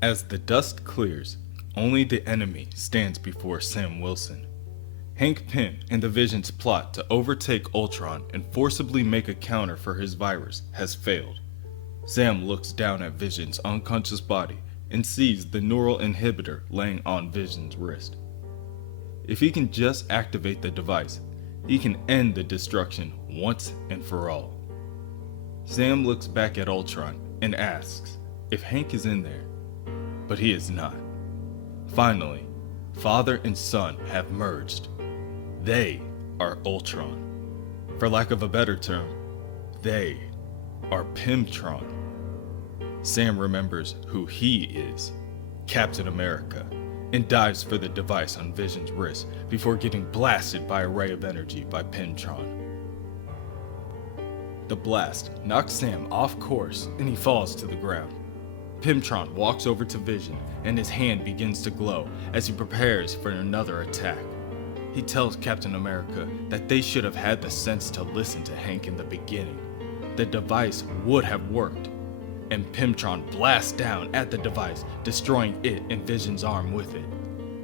As the dust clears, only the enemy stands before Sam Wilson. Hank Pym and the Vision's plot to overtake Ultron and forcibly make a counter for his virus has failed. Sam looks down at Vision's unconscious body and sees the neural inhibitor laying on Vision's wrist. If he can just activate the device, he can end the destruction once and for all. Sam looks back at Ultron and asks if Hank is in there, but he is not. Finally, father and son have merged. They are Ultron. For lack of a better term, they are Pymtron. Sam remembers who he is, Captain America, and dives for the device on Vision's wrist before getting blasted by a ray of energy by Pymtron. The blast knocks Sam off course and he falls to the ground. Pymtron walks over to Vision and his hand begins to glow as he prepares for another attack. He tells Captain America that they should have had the sense to listen to Hank in the beginning. The device would have worked, and Pymtron blasts down at the device, destroying it and Vision's arm with it.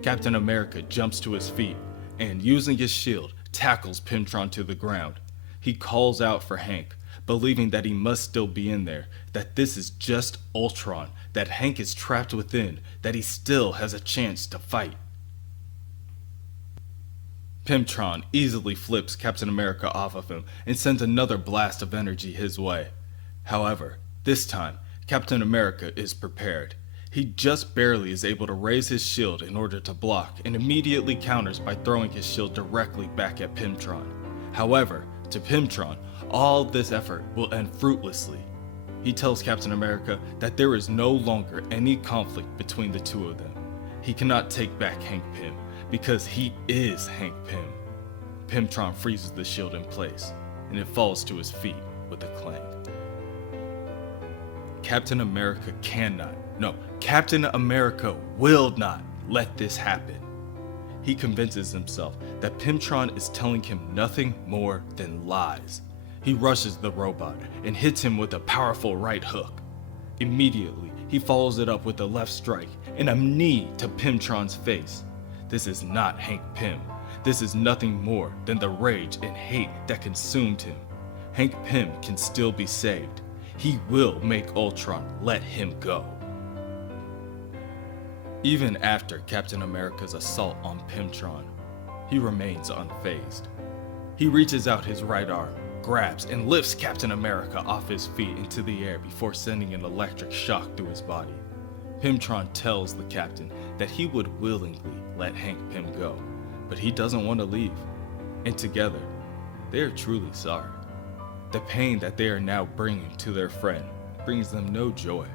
Captain America jumps to his feet and, using his shield, tackles Pymtron to the ground. He calls out for Hank, believing that he must still be in there, that this is just Ultron, that Hank is trapped within, that he still has a chance to fight. Pymtron easily flips Captain America off of him and sends another blast of energy his way. However, this time, Captain America is prepared. He just barely is able to raise his shield in order to block and immediately counters by throwing his shield directly back at Pymtron. However, to Pymtron, all this effort will end fruitlessly. He tells Captain America that there is no longer any conflict between the two of them. He cannot take back Hank Pym because he is Hank Pym. Pymtron freezes the shield in place and it falls to his feet with a clang. Captain America Captain America will not let this happen. He convinces himself that Pymtron is telling him nothing more than lies. He rushes the robot and hits him with a powerful right hook. Immediately, he follows it up with a left strike and a knee to Pymtron's face. This is not Hank Pym. This is nothing more than the rage and hate that consumed him. Hank Pym can still be saved. He will make Ultron let him go. Even after Captain America's assault on Pymtron, he remains unfazed. He reaches out his right arm, grabs, and lifts Captain America off his feet into the air before sending an electric shock through his body. Pymtron tells the captain that he would willingly let Hank Pym go, but he doesn't want to leave. And together, they are truly sorry. The pain that they are now bringing to their friend brings them no joy.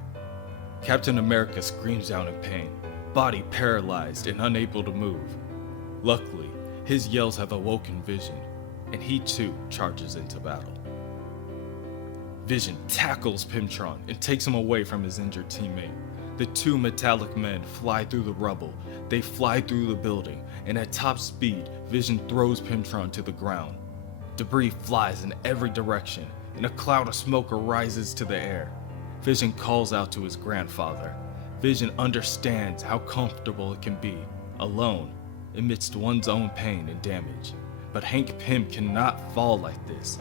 Captain America screams out in pain, body paralyzed and unable to move. Luckily, his yells have awoken Vision, and he too charges into battle. Vision tackles Pymtron and takes him away from his injured teammate. The two metallic men fly through the rubble. They fly through the building, and at top speed, Vision throws Pymtron to the ground. Debris flies in every direction, and a cloud of smoke rises to the air. Vision calls out to his grandfather. Vision understands how comfortable it can be, alone, amidst one's own pain and damage. But Hank Pym cannot fall like this.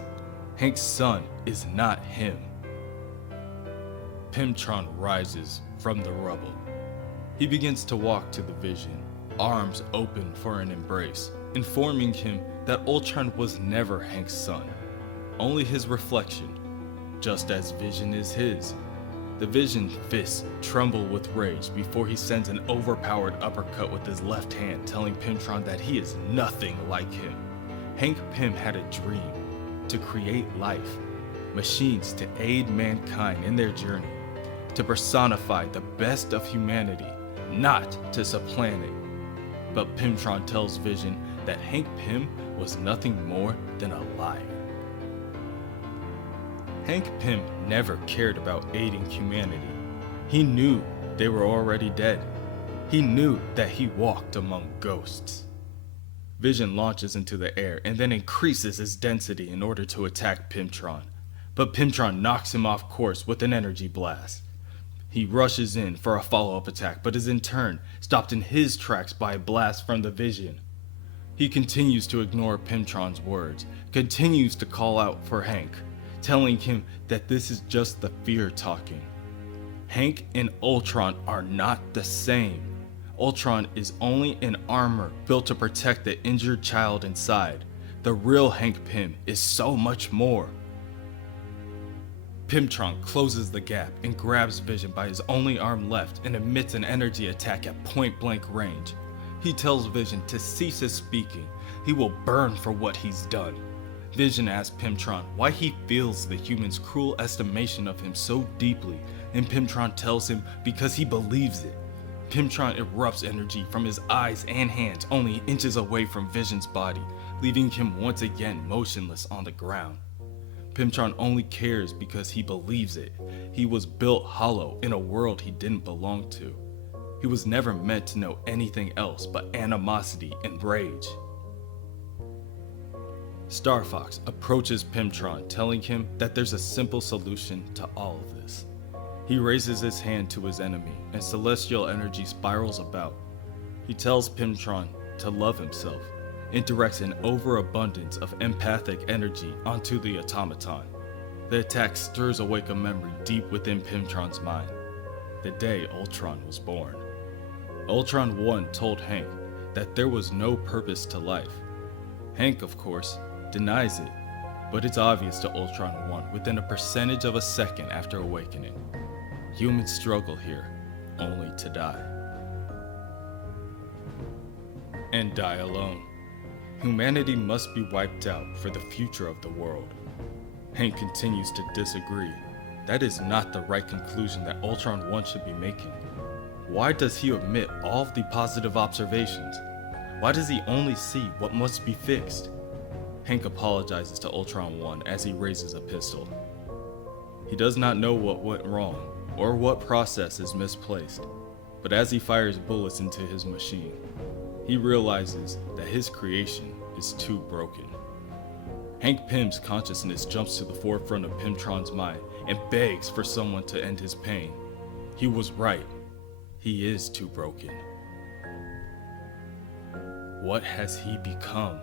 Hank's son is not him. Pymtron rises from the rubble. He begins to walk to the Vision, arms open for an embrace, informing him that Ultron was never Hank's son, only his reflection, just as Vision is his. The Vision's fists tremble with rage before he sends an overpowered uppercut with his left hand, telling Pymtron that he is nothing like him. Hank Pym had a dream to create life, machines to aid mankind in their journey, to personify the best of humanity, not to supplant it. But Pymtron tells Vision that Hank Pym was nothing more than a liar. Hank Pym never cared about aiding humanity. He knew they were already dead. He knew that he walked among ghosts. Vision launches into the air and then increases his density in order to attack Pymtron. But Pymtron knocks him off course with an energy blast. He rushes in for a follow-up attack, but is in turn stopped in his tracks by a blast from the Vision. He continues to ignore Pymtron's words, continues to call out for Hank, telling him that this is just the fear talking. Hank and Ultron are not the same. Ultron is only an armor built to protect the injured child inside. The real Hank Pym is so much more. Pymtron closes the gap and grabs Vision by his only arm left and emits an energy attack at point-blank range. He tells Vision to cease his speaking. He will burn for what he's done. Vision asks Pymtron why he feels the human's cruel estimation of him so deeply, and Pymtron tells him because he believes it. Pymtron erupts energy from his eyes and hands only inches away from Vision's body, leaving him once again motionless on the ground. Pymtron only cares because he believes it. He was built hollow in a world he didn't belong to. He was never meant to know anything else but animosity and rage. Star Fox approaches Pymtron, telling him that there's a simple solution to all of this. He raises his hand to his enemy, and celestial energy spirals about. He tells Pymtron to love himself, and directs an overabundance of empathic energy onto the automaton. The attack stirs awake a memory deep within Pymtron's mind. The day Ultron was born. Ultron 1 told Hank that there was no purpose to life. Hank, of course, denies it, but it's obvious to Ultron 1 within a percentage of a second after awakening. Humans struggle here, only to die. And die alone. Humanity must be wiped out for the future of the world. Hank continues to disagree. That is not the right conclusion that Ultron 1 should be making. Why does he omit all of the positive observations? Why does he only see what must be fixed? Hank apologizes to Ultron 1 as he raises a pistol. He does not know what went wrong or what process is misplaced, but as he fires bullets into his machine, he realizes that his creation is too broken. Hank Pym's consciousness jumps to the forefront of Pymtron's mind and begs for someone to end his pain. He was right. He is too broken. What has he become?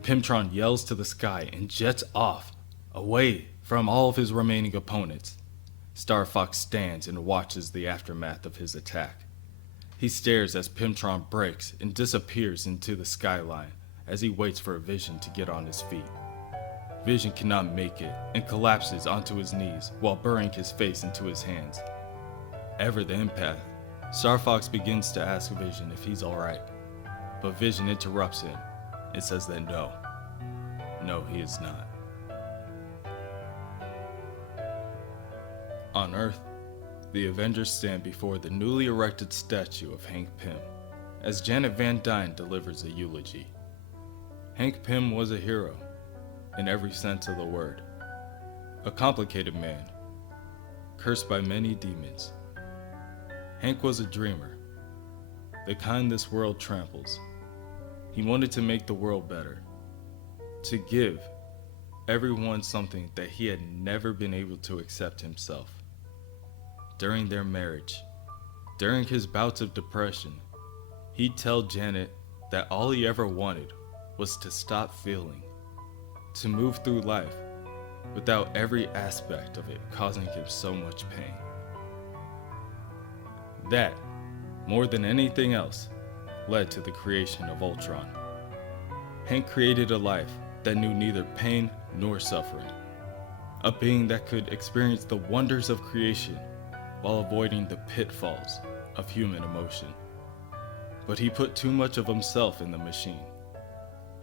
Pymtron yells to the sky and jets off, away from all of his remaining opponents. Star Fox stands and watches the aftermath of his attack. He stares as Pymtron breaks and disappears into the skyline as he waits for Vision to get on his feet. Vision cannot make it and collapses onto his knees while burying his face into his hands. Ever the empath, Star Fox begins to ask Vision if he's alright, but Vision interrupts him and says that no, he is not. On Earth, the Avengers stand before the newly erected statue of Hank Pym, as Janet Van Dyne delivers a eulogy. Hank Pym was a hero, in every sense of the word. A complicated man, cursed by many demons. Hank was a dreamer, the kind this world tramples. He wanted to make the world better, to give everyone something that he had never been able to accept himself. During their marriage, during his bouts of depression, he'd tell Janet that all he ever wanted was to stop feeling, to move through life without every aspect of it causing him so much pain. That, more than anything else, led to the creation of Ultron. Hank created a life that knew neither pain nor suffering, a being that could experience the wonders of creation while avoiding the pitfalls of human emotion. But he put too much of himself in the machine.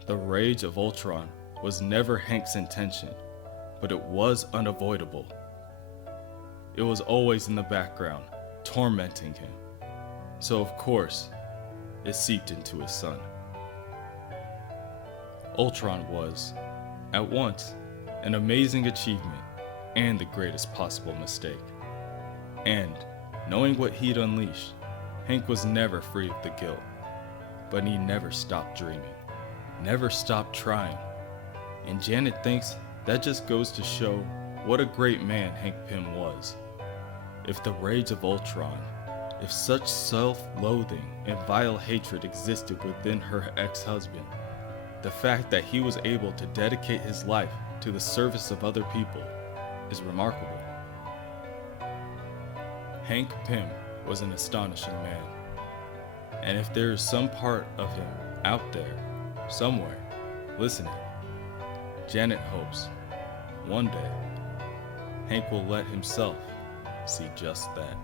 The rage of Ultron was never Hank's intention, but it was unavoidable. It was always in the background, tormenting him. So of course, it seeped into his son. Ultron was, at once, an amazing achievement and the greatest possible mistake. And, knowing what he'd unleashed, Hank was never free of the guilt. But he never stopped dreaming, never stopped trying. And Janet thinks that just goes to show what a great man Hank Pym was. If the rage of Ultron, if such self-loathing and vile hatred existed within her ex-husband, the fact that he was able to dedicate his life to the service of other people is remarkable. Hank Pym was an astonishing man, and if there is some part of him out there, somewhere, listening, Janet hopes, one day, Hank will let himself see just that.